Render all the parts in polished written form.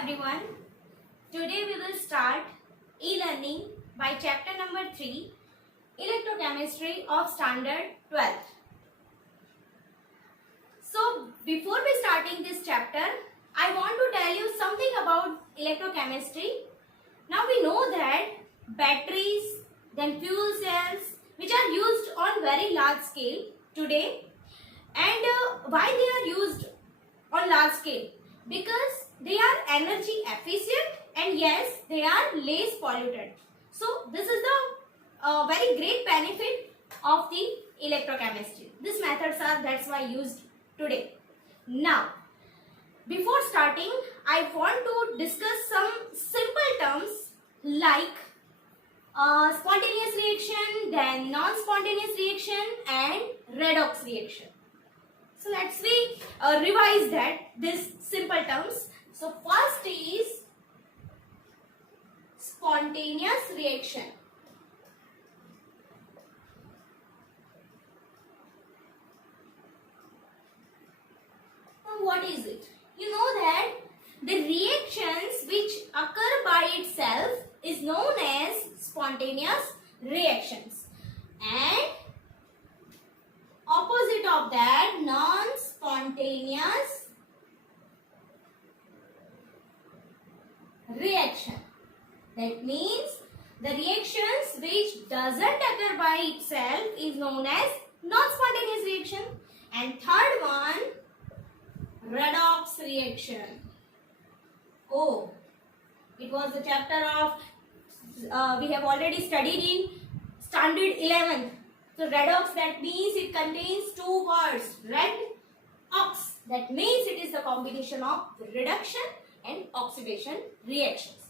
everyone. Today we will start e-learning by chapter number 3, Electrochemistry of Standard 12th. So before we starting this chapter, I want to tell you something about electrochemistry. Now we know that batteries, then fuel cells, which are used on very large scale today, and why they are used on large scale? Because they are energy efficient and yes, they are less polluted. So this is the very great benefit of the electrochemistry. These methods are that's why used today. Now, before starting, I want to discuss some simple terms like spontaneous reaction, then non-spontaneous reaction and redox reaction. So let's revise that these simple terms. So first is spontaneous reaction. Now what is it? You know that the reactions which occur by itself is known as spontaneous reactions, and opposite of that, non-spontaneous reaction. That means the reactions which doesn't occur by itself is known as non-spontaneous reaction. And third one, redox reaction. Oh, it was the chapter of we have already studied in standard 11th. So redox, that means it contains two words, red, ox. That means it is the combination of reduction and oxidation reactions.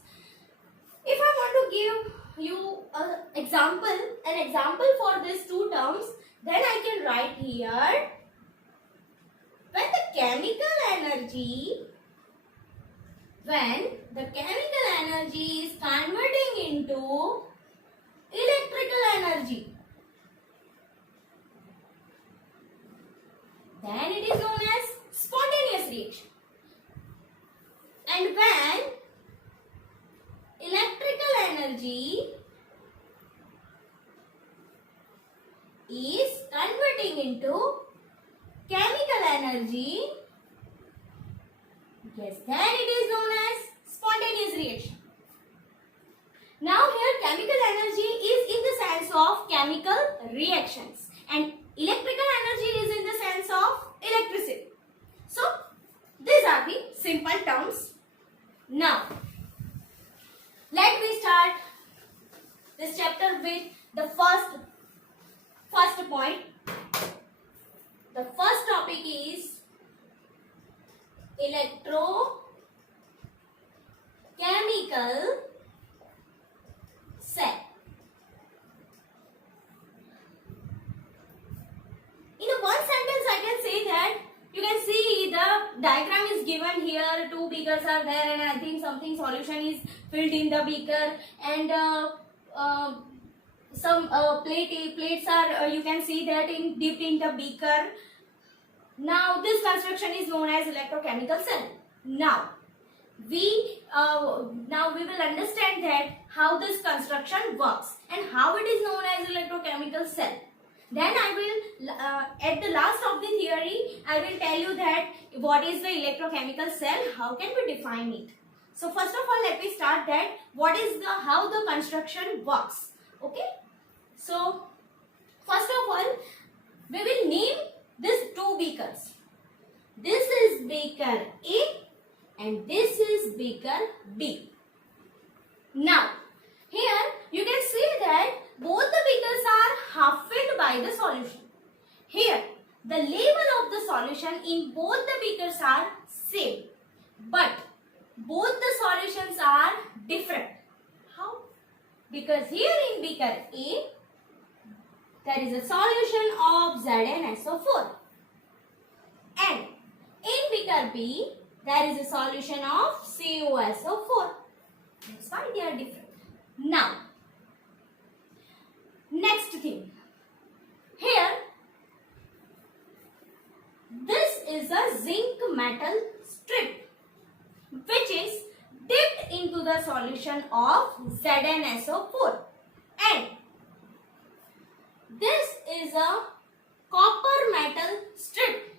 If I want to give you an example for these two terms, then I can write here, when the chemical energy is converting into electrical energy, then it is known as spontaneous reaction. And when electrical energy is converting into chemical energy, yes, then it is known as spontaneous reaction. Now here chemical energy is in the sense of chemical reactions and electrical energy is in the sense of electricity. So these are the simple terms. Now let me start this chapter with the first point. The first topic is electrochemical cell. In a one sentence I can say that you can see the diagram is given here, two beakers are there and I think something solution is filled in the beaker, and some plates are you can see that dipped in the beaker. Now this construction is known as electrochemical cell. Now we will understand that how this construction works and how it is known as electrochemical cell. Then I will at the last of the theory I will tell you that what is the electrochemical cell, how can we define it. So first of all, let me start that how the construction works. Okay, so first of all we will name these two beakers. This is beaker A and this is beaker B. Now here you can see that both the beakers are half filled by the solution. Here the level of the solution in both the beakers are same, but both the solutions are different. How? Because here in beaker A there is a solution of ZnSO4 and in beaker B there is a solution of CuSO4. That's why they are different. Now next thing, here this is a zinc metal strip which is into the solution of ZnSO4. And this is a copper metal strip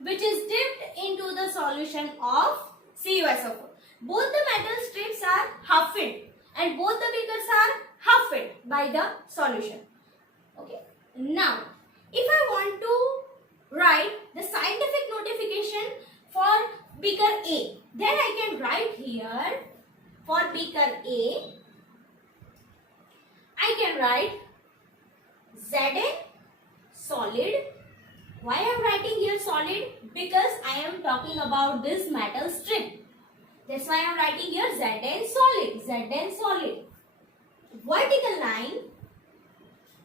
which is dipped into the solution of CuSO4. Both the metal strips are half filled and both the beakers are half filled by the solution. Okay. Now, if I want to write the scientific notification for beaker A, then I can write here for beaker A, I can write Zn solid. Why I am writing here solid? Because I am talking about this metal strip. That's why I am writing here Zn solid. Zn solid. Vertical line.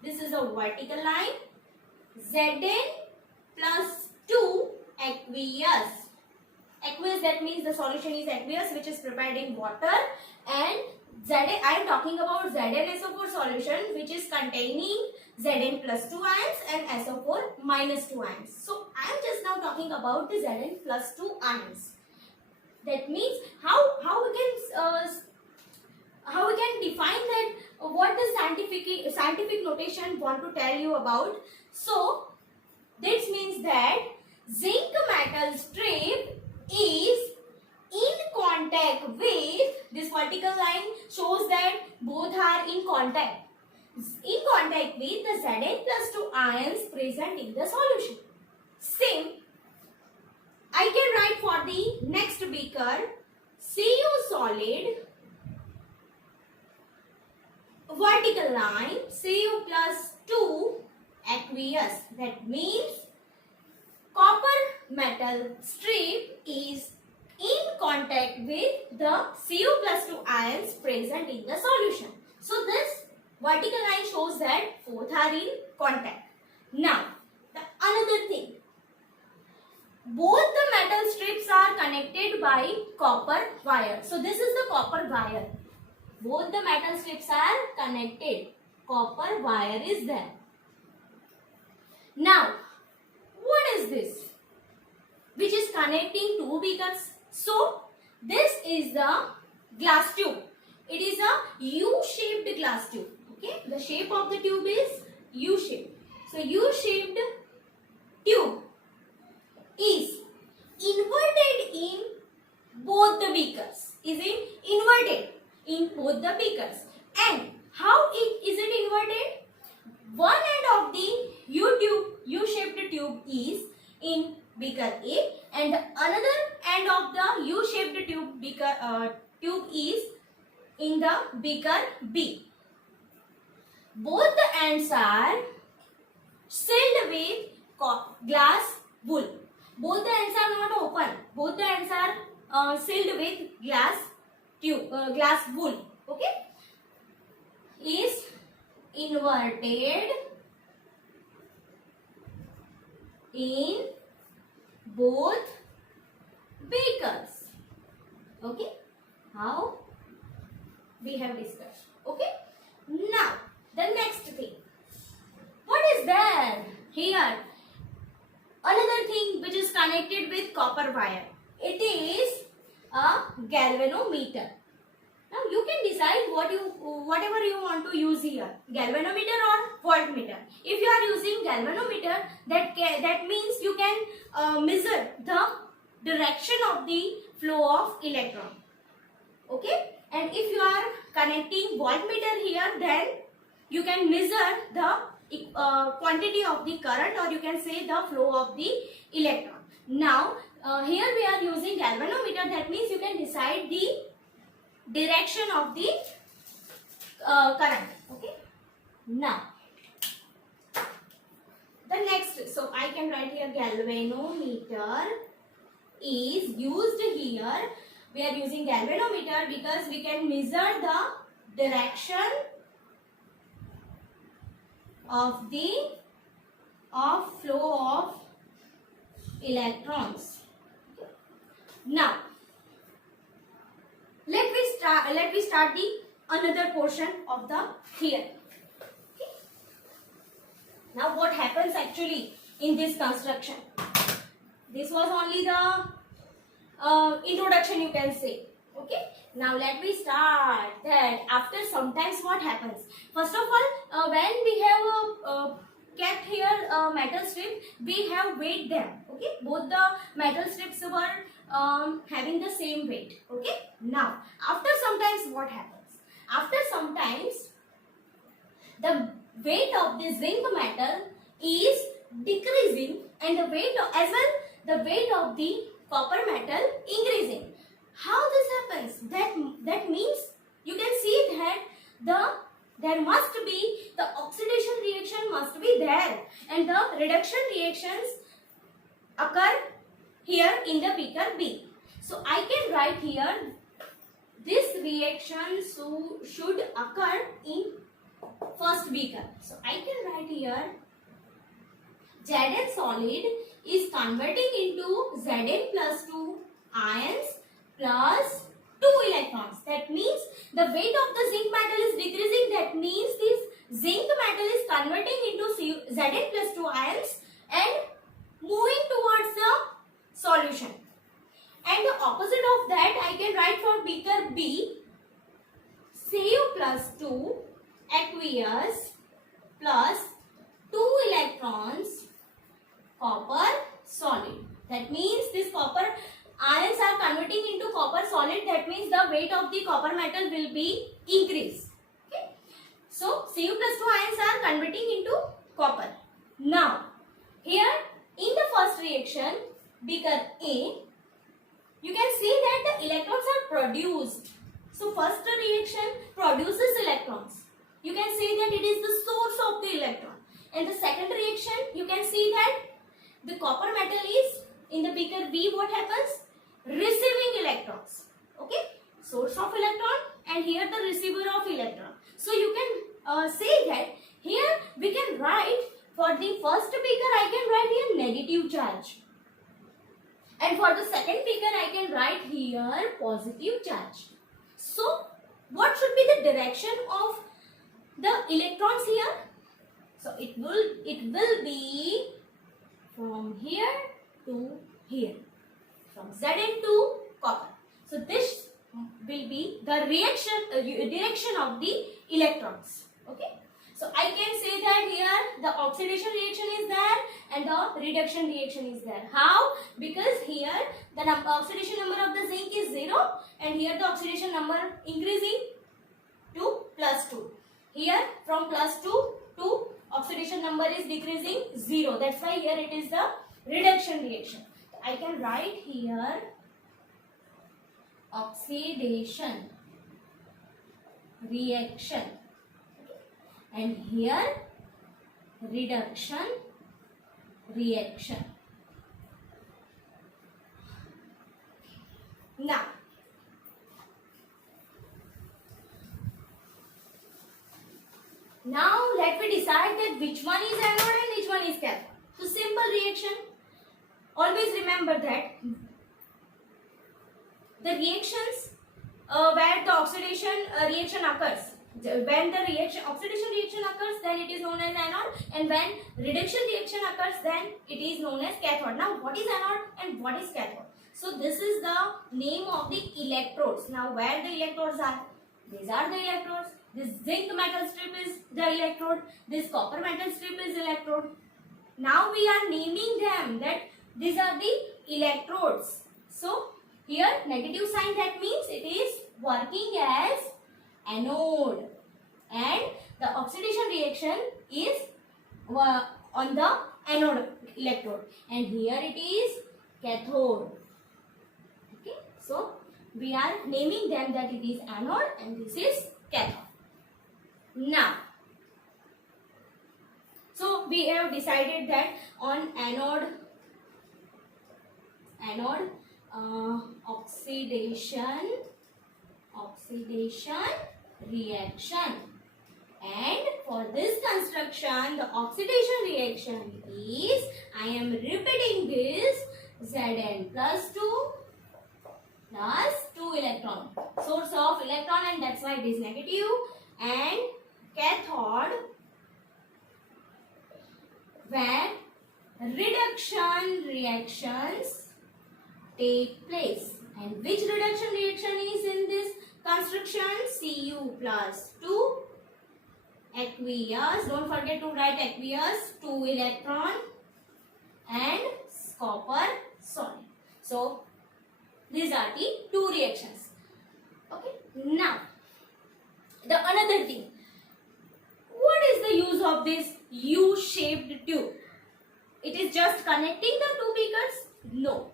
This is a vertical line. Zn plus 2 aqueous. Aqueous, that means the solution is aqueous, which is prepared in water. And I am talking about ZnSO4 solution, which is containing Zn plus 2 ions and SO4 minus 2 ions. So I am just now talking about the Zn plus 2 ions. That means how we can define that, what the scientific notation want to tell you about. So this means that zinc metal strip is in contact with, this vertical line shows that both are in contact with the Zn plus 2 ions present in the solution. Same, I can write for the next beaker Cu solid, vertical line, Cu plus 2 aqueous. That means copper metal strip is in contact with the Cu plus 2 ions present in the solution. So this vertical line shows that both are in contact. Now, the another thing, both the metal strips are connected by copper wire. So this is the copper wire. Both the metal strips are connected. Copper wire is there. Now, what is this? Which is connecting two beakers. So, this is the glass tube. It is a U-shaped glass tube. Okay, the shape of the tube is U-shaped. So, U-shaped tube is inverted in both the beakers. Is it inverted in both the beakers? And how is it inverted? One end of the U-shaped tube is in beaker A and another end of the U-shaped tube is in the beaker B. Both the ends are sealed with glass wool. Both the ends are not open. Both the ends are sealed with glass wool. Okay, is inverted in both beakers. Okay, how we have discussed. Okay, now the next thing, what is there here? Another thing which is connected with copper wire. It is a galvanometer. Now you can decide whatever you want to use here, galvanometer or voltmeter. If you are using galvanometer, that means you can measure the direction of the flow of electron. Okay, and if you are connecting voltmeter here, then you can measure the quantity of the current, or you can say the flow of the electron. Now here we are using galvanometer. That means you can decide the direction of the current. Okay, now the next, so I can write here galvanometer is used here. We are using galvanometer because we can measure the direction of the flow of electrons. Now let me start the another portion of the theory. Okay. Now what happens actually in this construction? This was only the introduction, you can say. Okay, now let me start that after sometimes what happens. First of all, when we have kept here a metal strip, we have weighed them. Okay, both the metal strips were having the same weight. Okay, now after sometimes what happens? After sometimes the weight of the zinc metal is decreasing and the weight of, as well the weight of the copper metal increasing. How this happens? That means you can see that there must be the oxidation reaction must be there and the reduction reactions occur here in the beaker B. So I can write here this reaction should occur in first beaker. So I can write here Zn solid is converting into Zn plus 2 ions plus 2 electrons. That means the weight of the zinc metal is decreasing. That means this zinc metal is converting into Zn plus 2 ions and moving towards the solution. And the opposite of that I can write for beaker B, Cu plus 2 aqueous plus 2 electrons copper solid. That means this copper ions are converting into copper solid. That means the weight of the copper metal will be increased. Okay. So Cu plus 2 ions are converting into copper. Now here in the first reaction beaker A, you can see that the electrons are produced. So first reaction produces electrons. You can see that it is the source of the electron. And the second reaction, you can see that the copper metal is in the beaker B. What happens? Receiving electrons. Okay, source of electron and here the receiver of electron. So you can say that here we can write for the first beaker I can write here negative charge. And for the second beaker I can write here positive charge. So what should be the direction of the electrons here? So it will be from here to here, from Zn to copper. So this will be the direction of the electrons. Okay. So I can say that here the oxidation reaction is there and the reduction reaction is there. How? Because here the oxidation number of the zinc is 0 and here the oxidation number increasing to plus 2. Here from plus 2 to oxidation number is decreasing 0. That's why here it is the reduction reaction. I can write here oxidation reaction and here reduction reaction. Now let me decide that which one is anode and which one is cathode. So simple reaction. Always remember that the reactions where the oxidation reaction occurs, when the oxidation reaction occurs, then it is known as anode, and when reduction reaction occurs, then it is known as cathode. Now what is anode and what is cathode? So this is the name of the electrodes. Now where the electrodes are? These are the electrodes. This zinc metal strip is the electrode. This copper metal strip is electrode. Now we are naming them that these are the electrodes. So here negative sign, that means it is working as anode and the oxidation reaction is on the anode electrode and here it is cathode. Okay, so we are naming them that it is anode and this is cathode. Now, so we have decided that on anode oxidation reaction, and for this construction the oxidation reaction is, I am repeating this, Zn plus 2 electron, source of electron, and that's why it is negative, and cathode where reduction reactions take place. And which reaction is in this construction? Cu plus 2 aqueous. Don't forget to write aqueous, 2 electron and copper solid. So these are the two reactions. Okay. Now the another thing. What is the use of this U-shaped tube? It is just connecting the two beakers? No.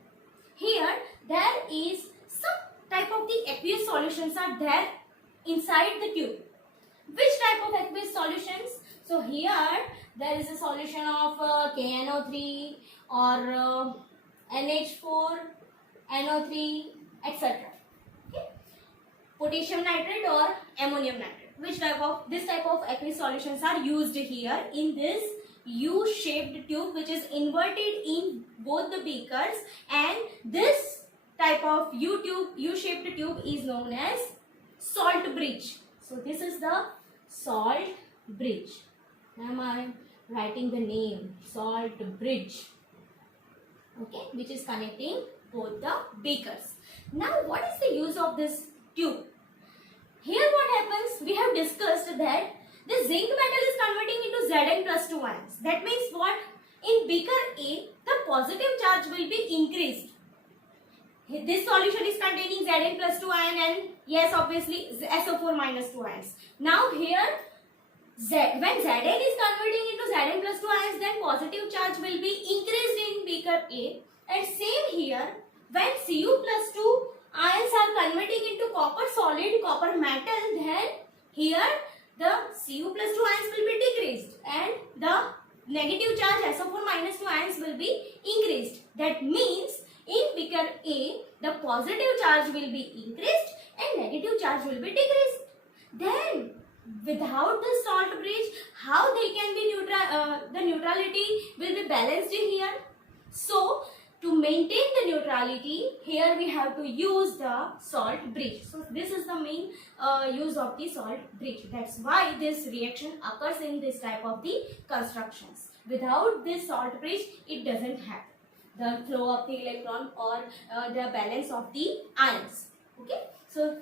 Here there is some type of the aqueous solutions are there inside the tube. Which type of aqueous solutions? So here there is a solution of KNO3 or NH4, NO3, etc. Okay. Potassium nitrate or ammonium nitrate. This type of aqueous solutions are used here in this U-shaped tube, which is inverted in both the beakers, and this type of U-shaped tube is known as salt bridge. So this is the salt bridge. Now I am writing the name, salt bridge, okay, which is connecting both the beakers. Now what is the use of this tube? Here what happens, we have discussed that the zinc metal is converting into Zn plus 2 ions. That means what? In beaker A, the positive charge will be increased. This solution is containing Zn plus 2 ion and yes, obviously SO4 minus 2 ions. Now here, when Zn is converting into Zn plus 2 ions, then positive charge will be increased in beaker A. And same here, when Cu plus 2 ions are converting into copper solid, copper metal, then here the Cu plus 2 ions will be decreased and the negative charge SO4 minus 2 ions will be increased. That means in beaker A, the positive charge will be increased and negative charge will be decreased. Then without the salt bridge, how they can be the neutrality will be balanced in here. So to maintain the neutrality, here we have to use the salt bridge. So this is the main use of the salt bridge. That's why this reaction occurs in this type of the constructions. Without this salt bridge, it doesn't happen the flow of the electron or the balance of the ions. Okay. So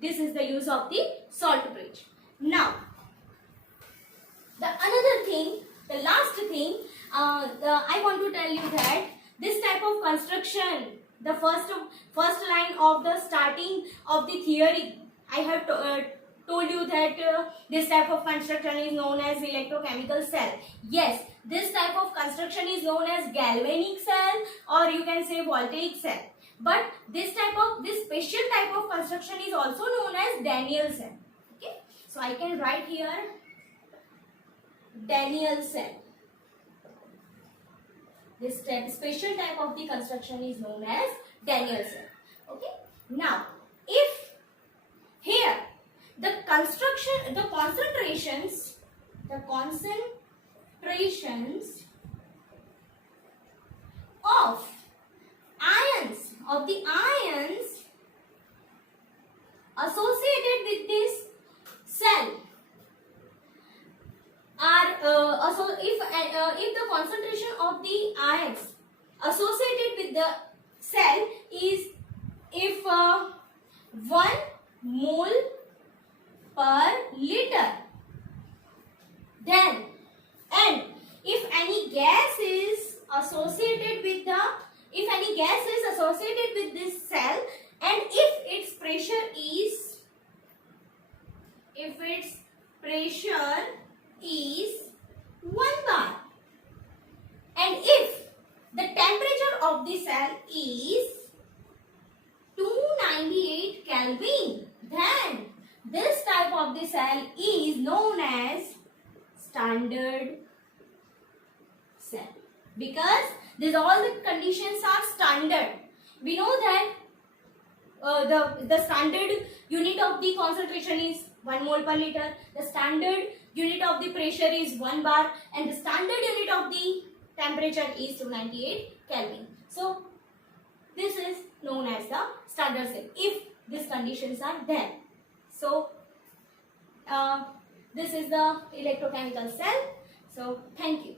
this is the use of the salt bridge. Now, the another thing, the last thing, I want to tell you that this type of construction, the first line of the starting of the theory, I have told you that this type of construction is known as electrochemical cell. Yes, this type of construction is known as galvanic cell or you can say voltaic cell. But this special type of construction is also known as Daniell cell. Okay, so I can write here Daniell cell. This special type of the construction is known as Daniell cell. Okay. Now, if here the concentrations of the ions associated with this cell are if the concentration of the ions associated with the cell is if 1 mole per liter, then and if any gas is associated with this cell and if its pressure is 1 bar and if the temperature of the cell is 298 Kelvin, then this type of the cell is known as standard cell, because all the conditions are standard. We know that the standard unit of the concentration is 1 mole per liter, the standard unit of the pressure is 1 bar and the standard unit of the temperature is 298 Kelvin. So this is known as the standard cell if these conditions are there. So this is the electrochemical cell. So thank you.